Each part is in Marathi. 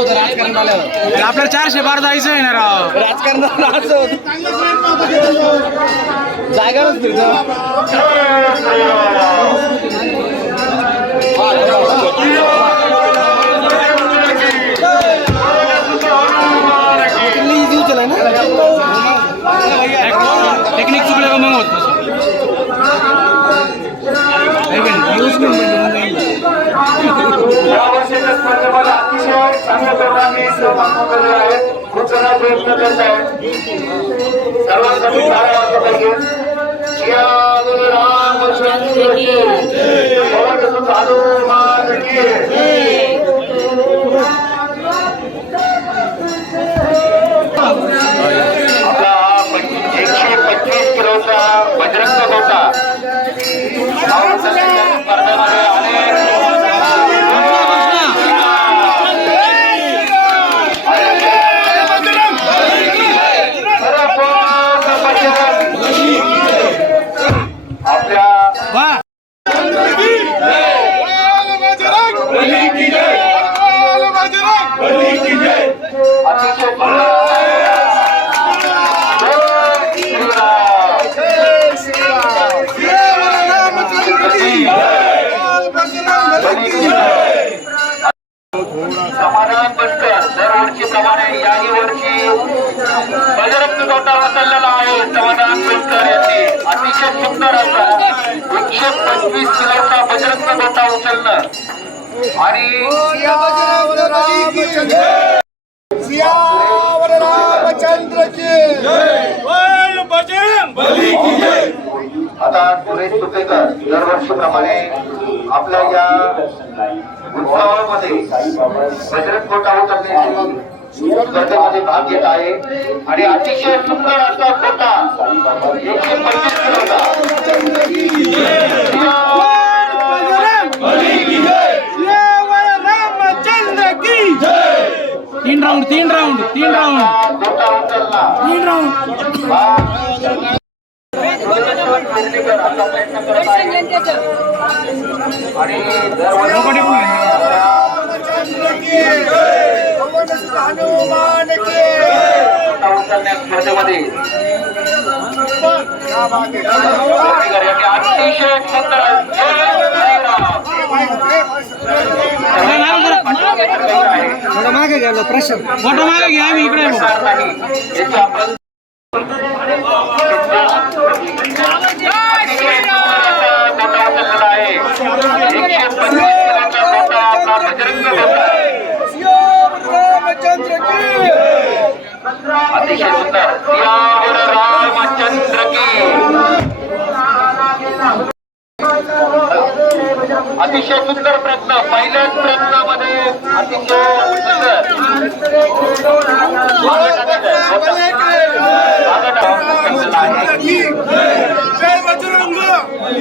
होतं राजकारण आल्यावर आपल्याला चारशे बार जायचं आहे ना राव राजकारणाला असं होतं जागाच फिरतो किल्ली इझी उचल ना टेक्निक चुकलं का मग होत या वर्षीच्या स्पर्धेमध्ये अतिशय चांगल्या तरुणांनी सहभाग नोंदवले आहेत. खूप जण प्रयत्न करत आहेत सर्वांसाठी रामचंद्र वा. समाधान बनकर दरवर्षी प्रमाणे याही वर्षी बजरंग गोटा उचललेला आहे. समाधान बनकर यांनी. अतिशय सुंदर असा. पंचवीस किलोचा बजरंग गोटा उचलणं आणि आता सुरेश तुपेकर दरवर्षीप्रमाणे आपल्या या उत्सवामध्ये बजरंग कोटा उतरण्याची स्पर्धेमध्ये भाग घेत आहे. आणि अतिशय सुंदर असा कोटा एकशे पंचवीस तीन राऊंड तीन राऊंड तीन राऊंड कोटा उचलला थोडं मागे गेलो प्रश्न फोटो मागे घ्या आम्ही इकडे अतिशय सुंदर। कोटा अतिशय सुंदर प्रयत्न पहिल्याच प्रयत्नामध्ये अतिशय सुंदर.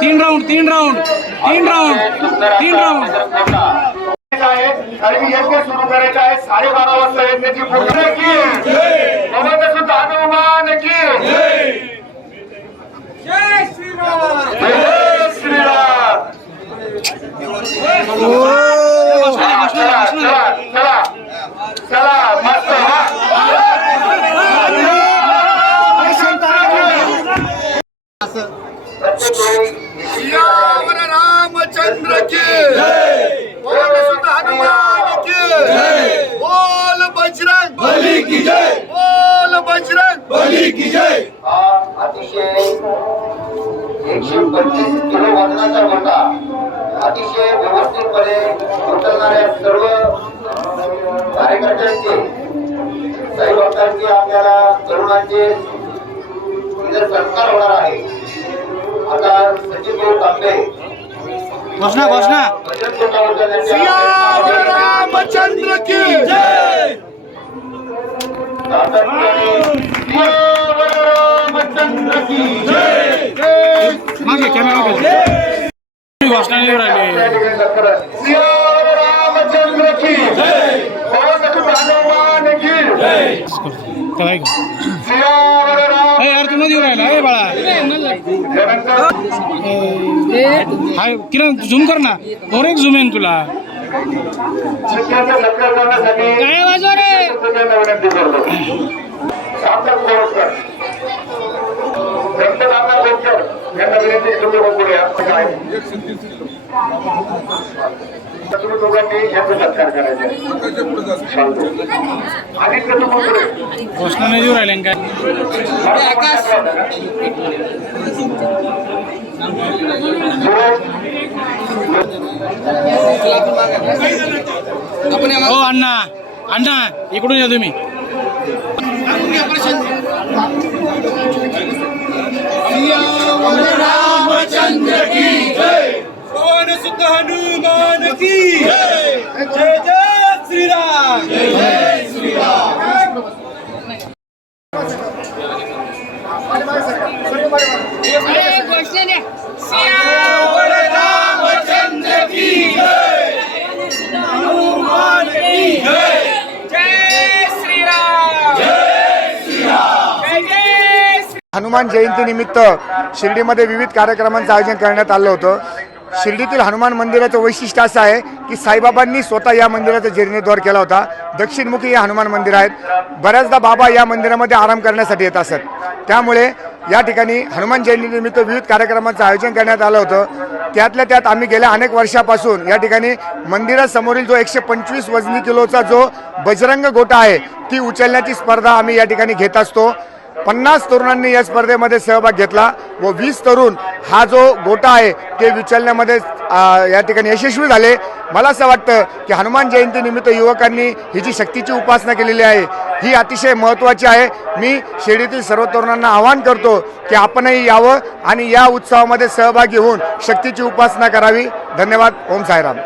तीन राऊंड तीन राऊंड तीन राऊंड तीन राऊंड आणि यज्ञ सुरू करायचं आहे साडेबारा वाजता यज्ञाची पूर्ण की सुद्धा हनुमान की. रामचंद्र की बोल सुद्धा हनुमान की। बोल बजरंग। बली की जय। बोल बजरंग। बली की जय। हा अतिशय एकशे पंचवीस किलो वजनाचा गोटा. अतिशय व्यवस्थितपणे उचलणाऱ्या सर्व कार्यकर्त्यांचे काही भक्तांचे आपल्याला तरुणांचे सत्कार होणार आहे. आता सचिन भाऊ तांबे घोषणा घोषणा। भजन सोनावरकर यांच्या रामचंद्र की जय। रामचंद्र की मागे। कॅमेरा मागे घोषणा नाही राहिले रामचंद्र की पवन हनुमान की काय सियावर राम यार तू मध्ये राहिला ए बाळा. हाय किरण झूम कर ना. और एक झूम येईन तुला. काय वाजव रे घोषणा नाही देऊ राहिले काय आपण या हो अण्णा अण्णा इकडून या तुम्ही रामचंद्र की जय पवन सुत हनुमान की जय जय जय श्रीराम जय जय श्रीराम सियावर रामचंद्र की जय हनुमान की जय जय श्रीराम जय श्रीराम जय जय श्री हनुमान जयंतीनिमित्त शिर्डीमध्ये विविध कार्यक्रमांचं आयोजन करण्यात आलं होतं. शिर्डीतील हनुमान मंदिराचं वैशिष्ट्य असं आहे की साईबाबांनी स्वतः या मंदिराचा जीर्णोद्धार केला होता. दक्षिणमुखी हे हनुमान मंदिर आहेत. बऱ्याचदा बाबा या मंदिरामध्ये आराम करण्यासाठी येत असत. त्यामुळे या ठिकाणी हनुमान जयंतीनिमित्त विविध कार्यक्रमांचं आयोजन करण्यात आलं होतं. त्यातल्या त्यात आम्ही गेल्या अनेक वर्षापासून या ठिकाणी मंदिरासमोरील जो एकशे पंचवीस वजनी किलोचा जो बजरंग गोटा आहे ती उचलण्याची स्पर्धा आम्ही या ठिकाणी घेत असतो. पन्नास तरुणांनी या स्पर्धेमध्ये सहभाग घेतला व वीस तरुण हा जो गोटा आहे ते विचलण्यामध्ये या ठिकाणी यशस्वी झाले. मला असं वाटतं की हनुमान जयंतीनिमित्त युवकांनी ही जी शक्तीची उपासना केलेली आहे ही अतिशय महत्त्वाची आहे. मी शिर्डीतील सर्व तरुणांना आवाहन करतो की आपणही यावं आणि या उत्सवामध्ये सहभागी होऊन शक्तीची उपासना करावी. धन्यवाद. ओम साईराम.